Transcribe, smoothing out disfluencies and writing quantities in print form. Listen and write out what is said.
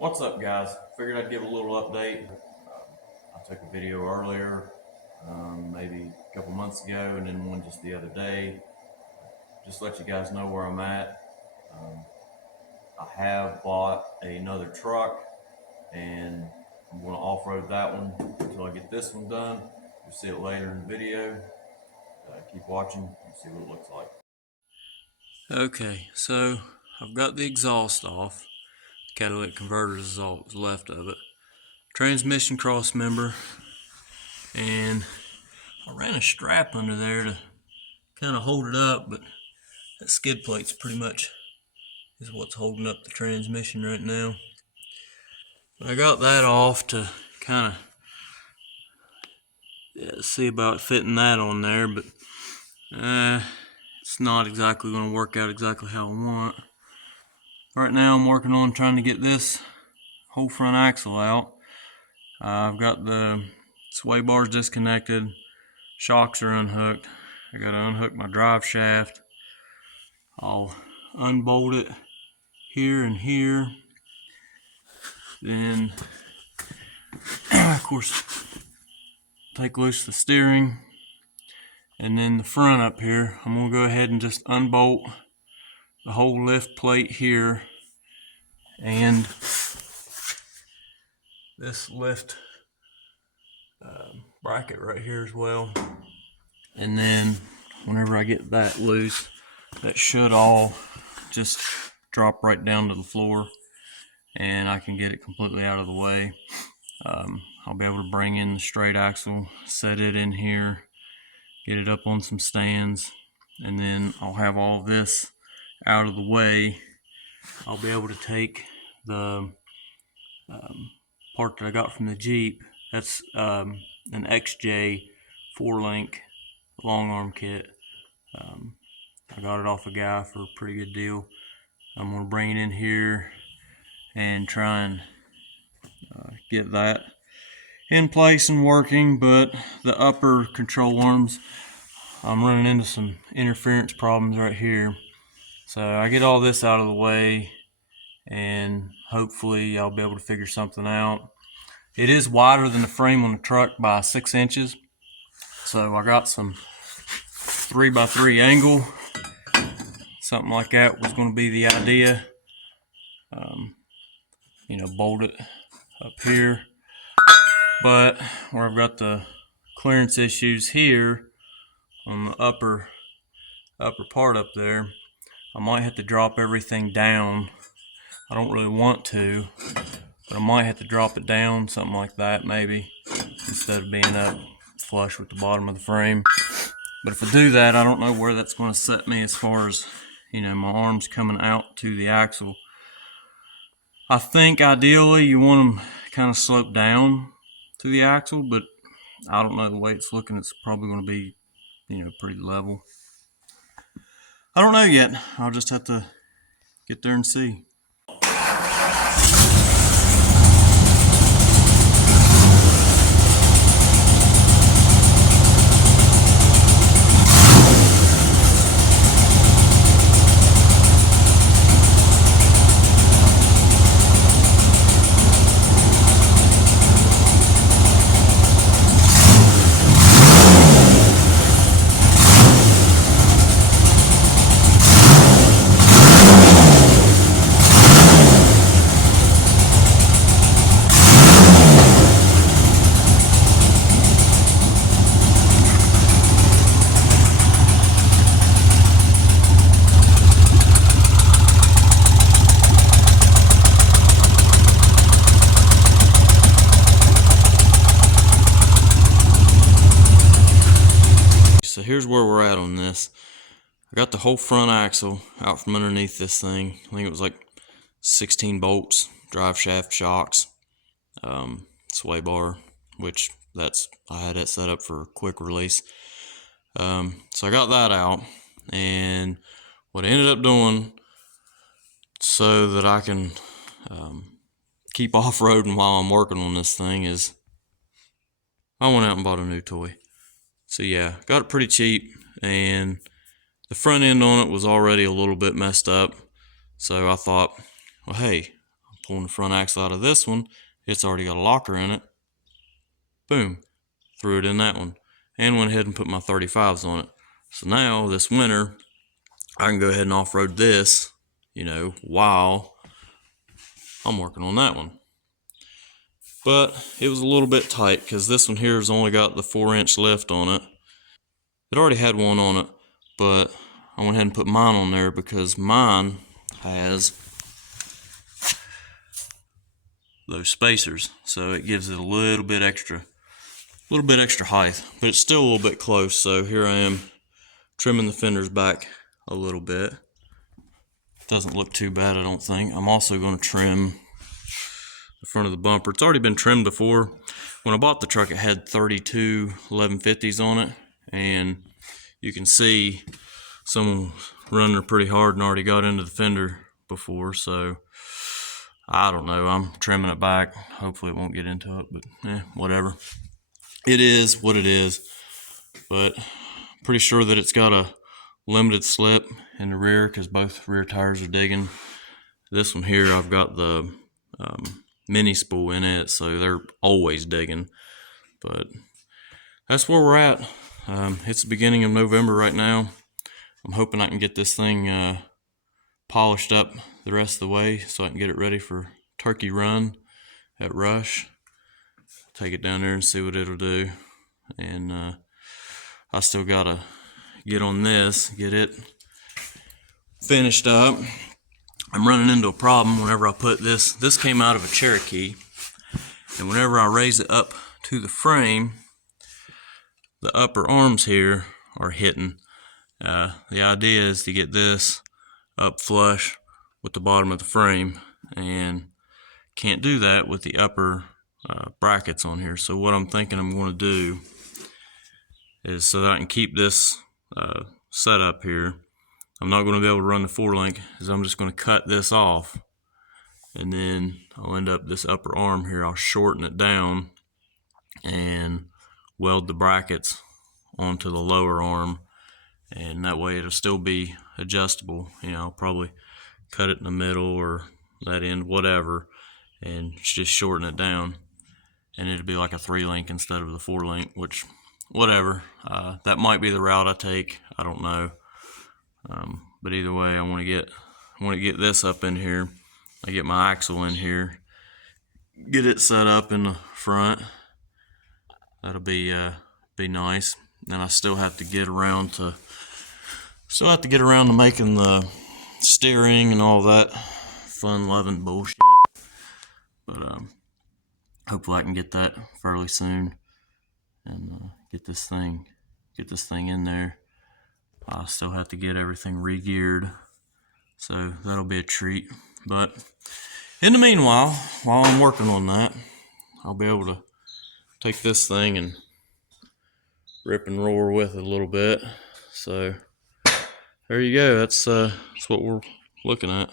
What's up, guys? Figured I'd give a little update. I took a video earlier, maybe a couple months ago, and then one just the other day. Just let you guys know where I'm at. I have bought another truck, and I'm going to off-road that one until I get this one done. You'll see it later in the video. Keep watching and see what it looks like. Okay, so I've got the exhaust off. Catalytic converter is all that's left of it. Transmission cross member, and I ran a strap under there to kind of hold it up, but that skid plate's pretty much is what's holding up the transmission right now. But I got that off to kind of see about fitting that on there, but it's not exactly going to work out exactly how I want. Right now I'm working on trying to get this whole front axle out. I've got the sway bars disconnected, shocks are unhooked. I got to unhook my drive shaft. I'll unbolt it here and here. Then, of course, take loose the steering. And then the front up here, I'm going to go ahead and just unbolt the whole lift plate here and this lift bracket right here as well. And then whenever I get that loose, that should all just drop right down to the floor and I can get it completely out of the way. I'll be able to bring in the straight axle, set it in here, get it up on some stands, and then I'll have all this out of the way. I'll be able to take the part that I got from the Jeep. That's an XJ 4-link long arm kit. I got it off a guy for a pretty good deal. I'm going to bring it in here and try and get that in place and working, but the upper control arms, I'm running into some interference problems right here. So I get all this out of the way and hopefully I'll be able to figure something out. It is wider than the frame on the truck by 6 inches. So I got some 3x3 angle. Something like that was going to be the idea. Bolt it up here. But where I've got the clearance issues here on the upper part up there, I might have to drop everything down. I don't really want to, but I might have to drop it down, something like that maybe, instead of being up flush with the bottom of the frame. But if I do that, I don't know where that's going to set me as far as, my arms coming out to the axle. I think ideally you want them kind of sloped down to the axle, but I don't know, the way it's looking, it's probably going to be, pretty level. I don't know yet. I'll just have to get there and see. So here's where we're at on this. I got the whole front axle out from underneath this thing. I think it was like 16 bolts, drive shaft, shocks, sway bar, which I had it set up for quick release. So I got that out, and what I ended up doing so that I can keep off-roading while I'm working on this thing is I went out and bought a new toy. So yeah, got it pretty cheap, and the front end on it was already a little bit messed up. So I thought, well, hey, pulling the front axle out of this one, it's already got a locker in it. Boom, threw it in that one, and went ahead and put my 35s on it. So now this winter, I can go ahead and off-road this, you know, while I'm working on that one. But it was a little bit tight because this one here has only got the 4-inch lift on it. It already had one on it, but I went ahead and put mine on there because mine has those spacers, so it gives it a little bit extra height, but it's still a little bit close. So here I am trimming the fenders back a little bit. Doesn't look too bad, I don't think. I'm also going to trim the front of the bumper. It's already been trimmed before. When I bought the truck, it had 32 1150s on it, and you can see someone running it pretty hard and already got into the fender before, so I don't know. I'm trimming it back. Hopefully it won't get into it, but whatever. It is what it is, but pretty sure that it's got a limited slip in the rear because both rear tires are digging. This one here, I've got the mini spool in it, so they're always digging. But that's where we're at. It's the beginning of November right now. I'm hoping I can get this thing polished up the rest of the way so I can get it ready for turkey run at Rush. Take it down there and see what it'll do. And I still gotta get on this, get it finished up. I'm running into a problem whenever I put this came out of a Cherokee, and whenever I raise it up to the frame, the upper arms here are hitting. The idea is to get this up flush with the bottom of the frame, and can't do that with the upper brackets on here. So what I'm thinking I'm going to do is, so that I can keep this set up here, I'm not going to be able to run the 4-link, is I'm just going to cut this off, and then I'll end up this upper arm here, I'll shorten it down and weld the brackets onto the lower arm, and that way it'll still be adjustable. You know, I'll probably cut it in the middle or that end, whatever, and just shorten it down, and it'll be like a 3-link instead of the 4-link, which, whatever, that might be the route I take, I don't know. But either way, I want to get this up in here. I get my axle in here, get it set up in the front. That'll be nice. Then I still have to get around to making the steering and all that fun-loving bullshit. But hopefully I can get that fairly soon and get this thing in there. I still have to get everything re-geared, so that'll be a treat. But in the meanwhile, while I'm working on that, I'll be able to take this thing and rip and roar with it a little bit. So there you go. That's what we're looking at.